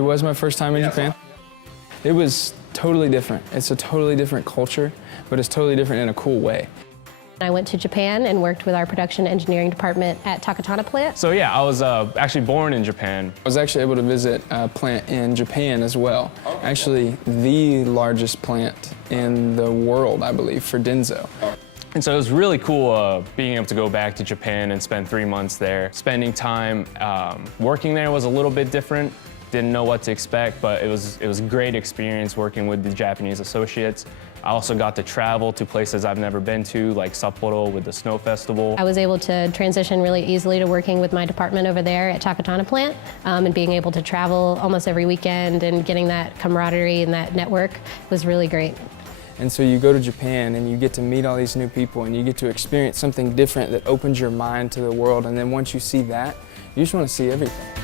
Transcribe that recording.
It was my first time in Japan. It was totally different. It's a totally different culture, but it's totally different in a cool way. I went to Japan and worked with our production engineering department at Takatana plant. So yeah, I was actually born in Japan. I was actually able to visit a plant in Japan as well. Actually, the largest plant in the world, I believe, for DENSO. And so it was really cool being able to go back to Japan and spend 3 months there. Spending time working there was a little bit different. Didn't know what to expect, but it was a great experience working with the Japanese associates. I also got to travel to places I've never been to, like Sapporo with the snow festival. I was able to transition really easily to working with my department over there at Takatana plant, and being able to travel almost every weekend and getting that camaraderie and that network was really great. And so you go to Japan and you get to meet all these new people and you get to experience something different that opens your mind to the world, and then once you see that, you just want to see everything.